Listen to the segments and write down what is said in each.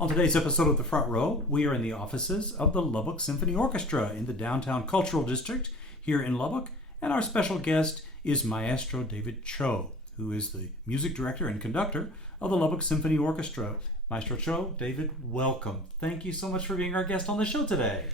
On today's episode of The Front Row, we are in the offices of the Lubbock Symphony Orchestra in the downtown cultural district here in Lubbock, and our special guest is Maestro David Cho, who is the music director and conductor of the Lubbock Symphony Orchestra. Maestro Cho, David, welcome. Thank you so much for being our guest on the show today.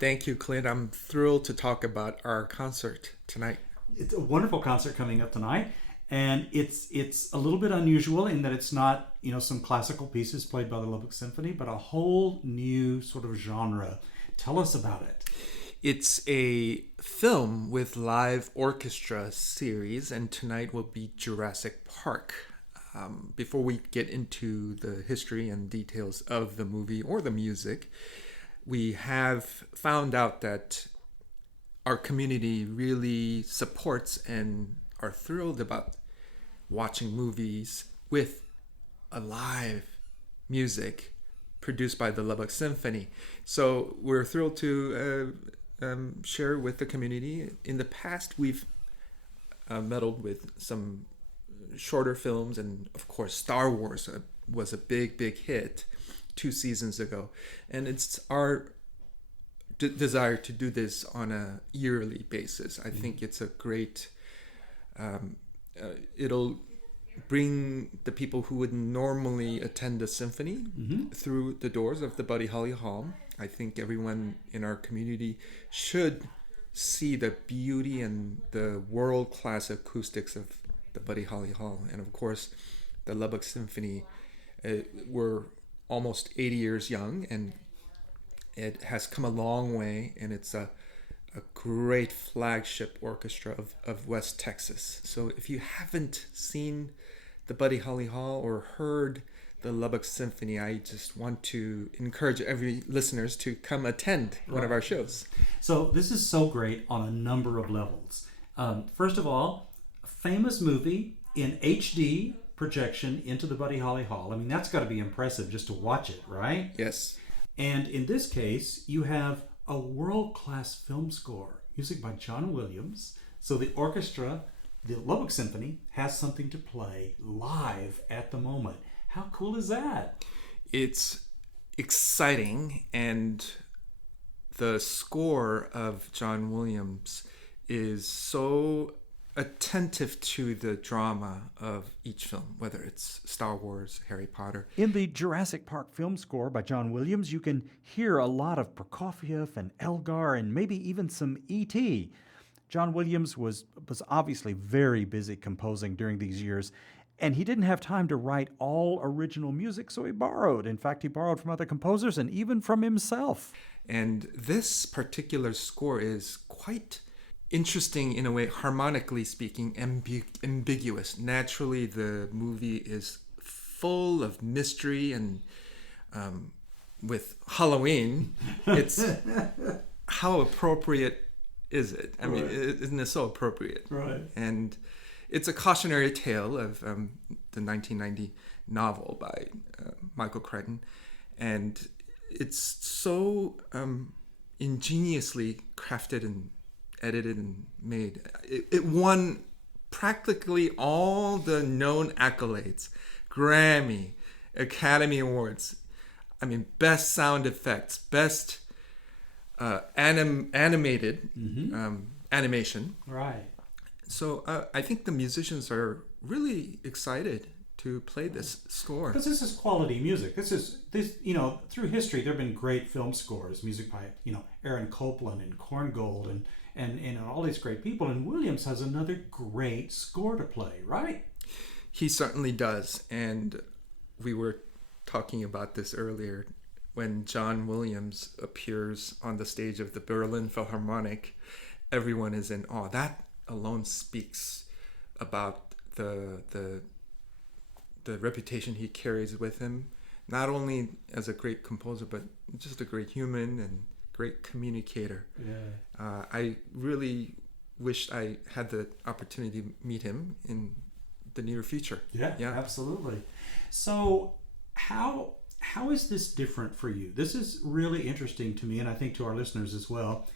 Thank you, Clint. I'm thrilled to talk about our concert tonight. It's a wonderful concert coming up tonight. And it's a little bit unusual in that it's not, some classical pieces played by the Lubbock Symphony, but a whole new sort of genre. Tell us about it. It's a film with live orchestra series, and tonight will be Jurassic Park. Before we get into the history and details of the movie or the music, we have found out that our community really supports and are thrilled about watching movies with a live music produced by the Lubbock Symphony. So we're thrilled to share with the community. In the past, we've meddled with some shorter films, and of course Star Wars was a big hit 2 seasons ago. And it's our desire to do this on a yearly basis. I think it's a great... it'll bring the people who would normally attend the symphony through the doors of the Buddy Holly Hall. I think everyone in our community should see the beauty and the world-class acoustics of the Buddy Holly Hall. And of course, the Lubbock Symphony, we're almost 80 years young, and it has come a long way, and it's a great flagship orchestra of West Texas. So if you haven't seen the Buddy Holly Hall or heard the Lubbock Symphony, I just want to encourage every listeners to come attend one of our shows. So this is so great on a number of levels. First of all, a famous movie in HD projection into the Buddy Holly Hall. I mean, that's got to be impressive just to watch it, right? Yes. And in this case, you have a world-class film score, music by John Williams. So the orchestra, the Lubbock Symphony, has something to play live at the moment. How cool is that? It's exciting, and the score of John Williams is so attentive to the drama of each film, whether it's Star Wars, Harry Potter. In the Jurassic Park film score by John Williams, you can hear a lot of Prokofiev and Elgar and maybe even some E.T. John Williams was obviously very busy composing during these years, and he didn't have time to write all original music, so he borrowed. In fact, he borrowed from other composers and even from himself. And this particular score is quite interesting in a way, harmonically speaking, ambiguous. Naturally, the movie is full of mystery, and with Halloween, it's how appropriate is it? I mean, isn't it so appropriate? Right. And it's a cautionary tale of the 1990 novel by Michael Crichton, and it's so ingeniously crafted and edited and made. It won practically all the known accolades, Grammy, Academy Awards. I mean, best sound effects, best animated animation. Right. So I think the musicians are really excited to play this score. Because this is quality music. This through history there have been great film scores, music by Aaron Copland and Korngold and all these great people, and Williams has another great score to play, right? He certainly does. And we were talking about this earlier. When John Williams appears on the stage of the Berlin Philharmonic, everyone is in awe. That alone speaks about the reputation he carries with him, not only as a great composer, but just a great human and great communicator. Yeah. I really wish I had the opportunity to meet him in the near future. Yeah, absolutely. So how is this different for you? This is really interesting to me, and I think to our listeners as well.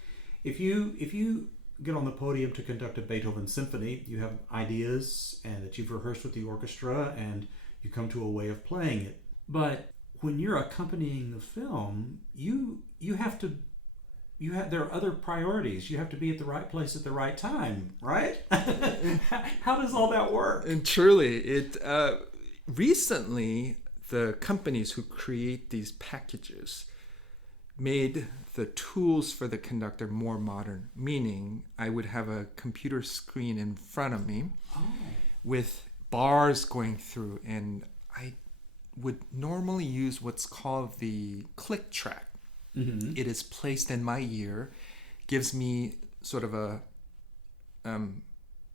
If you get on the podium to conduct a Beethoven symphony, you have ideas and that you've rehearsed with the orchestra, and you come to a way of playing it. But when you're accompanying the film, you have to there are other priorities. You have to be at the right place at the right time, right? How does all that work? And truly, recently the companies who create these packages made the tools for the conductor more modern, meaning I would have a computer screen in front of me with bars going through, and I would normally use what's called the click track. Mm-hmm. It is placed in my ear, gives me sort of a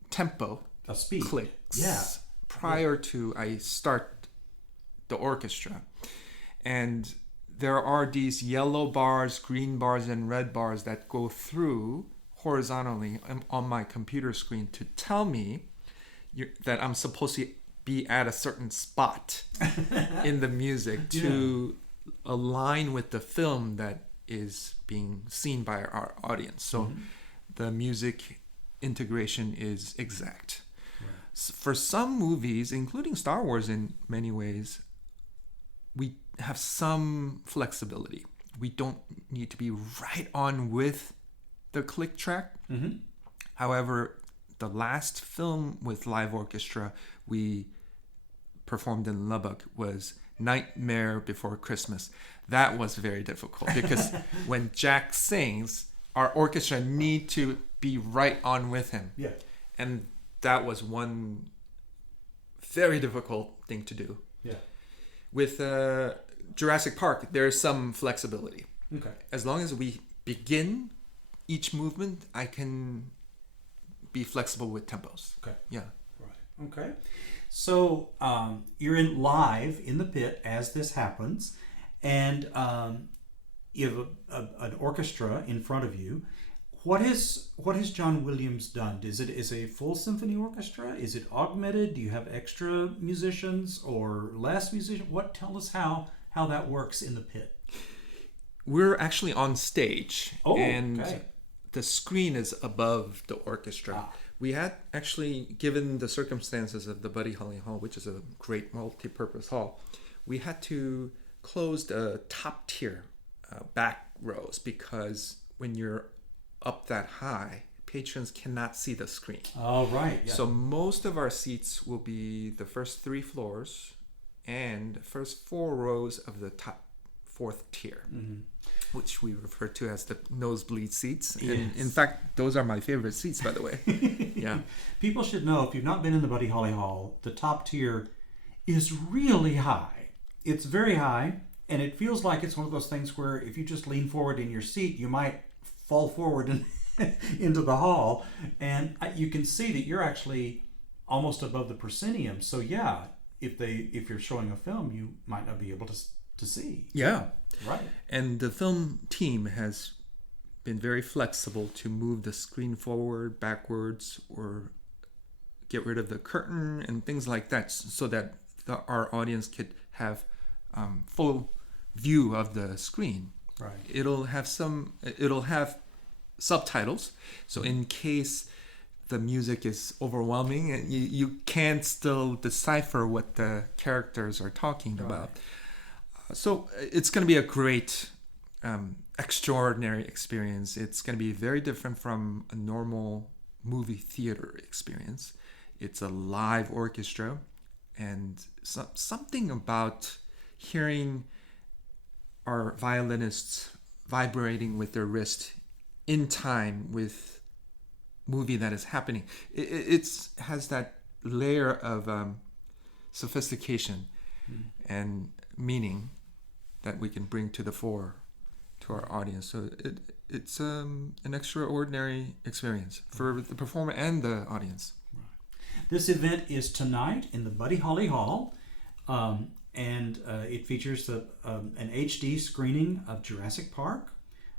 tempo, a speed clicks prior to I start the orchestra. And there are these yellow bars, green bars, and red bars that go through horizontally on my computer screen to tell me that I'm supposed to be at a certain spot in the music to align with the film that is being seen by our audience. So the music integration is exact. Right. For some movies, including Star Wars in many ways, we have some flexibility. We don't need to be right on with the click track. Mm-hmm. However, the last film with live orchestra we performed in Lubbock was Nightmare Before Christmas. That was very difficult because when Jack sings, our orchestra need to be right on with him. Yeah. And that was one very difficult thing to do. Yeah. With Jurassic Park, there's some flexibility. Okay. As long as we begin each movement, I can be flexible with tempos. Okay. Yeah. Right. Okay. So you're in live in the pit as this happens, and you have an orchestra in front of you. What has John Williams done? Is it a full symphony orchestra? Is it augmented? Do you have extra musicians or less musicians? Tell us how that works in the pit. We're actually on stage, and okay. The screen is above the orchestra. We had actually, given the circumstances of the Buddy Holly Hall, which is a great multi-purpose hall, we had to close the top tier back rows because when you're up that high, patrons cannot see the screen. Oh, right. Yeah. So most of our seats will be the first 3 floors and first 4 rows of the top 4th tier, which we refer to as the nosebleed seats. Yes. And in fact, those are my favorite seats, by the way. Yeah. People should know, if you've not been in the Buddy Holly Hall, the top tier is really high. It's very high, and it feels like it's one of those things where if you just lean forward in your seat, you might fall forward into the hall, and you can see that you're actually almost above the proscenium. So yeah, if you're showing a film, you might not be able to see. Yeah. Right. And the film team has been very flexible to move the screen forward, backwards, or get rid of the curtain and things like that, so that our audience could have full view of the screen. Right. It'll have subtitles, so in case the music is overwhelming and you can't still decipher what the characters are talking about. So it's going to be a great, extraordinary experience. It's going to be very different from a normal movie theater experience. It's a live orchestra, and something about hearing our violinists vibrating with their wrist in time with movie that is happening. It has that layer of sophistication and meaning that we can bring to the fore to our audience. So it's an extraordinary experience for the performer and the audience. This event is tonight in the Buddy Holly Hall, and it features an HD screening of Jurassic Park,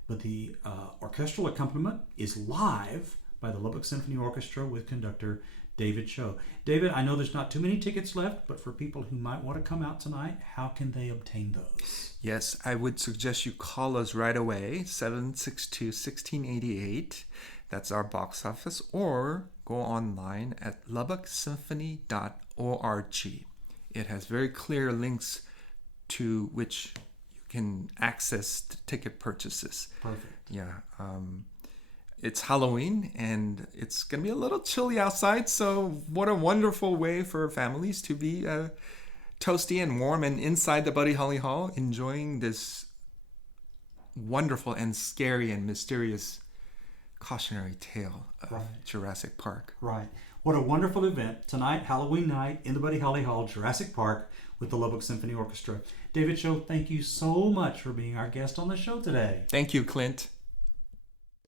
but the orchestral accompaniment is live by the Lubbock Symphony Orchestra with conductor David Cho. David, I know there's not too many tickets left, but for people who might want to come out tonight, how can they obtain those? Yes, I would suggest you call us right away, 762-1688. That's our box office, or go online at lubbocksymphony.org. It has very clear links to which you can access the ticket purchases. Perfect. Yeah. It's Halloween and it's going to be a little chilly outside. So what a wonderful way for families to be toasty and warm and inside the Buddy Holly Hall enjoying this wonderful and scary and mysterious cautionary tale of Jurassic Park. Right. What a wonderful event. Tonight, Halloween night, in the Buddy Holly Hall, Jurassic Park, with the Lubbock Symphony Orchestra. David Scho, thank you so much for being our guest on the show today. Thank you, Clint.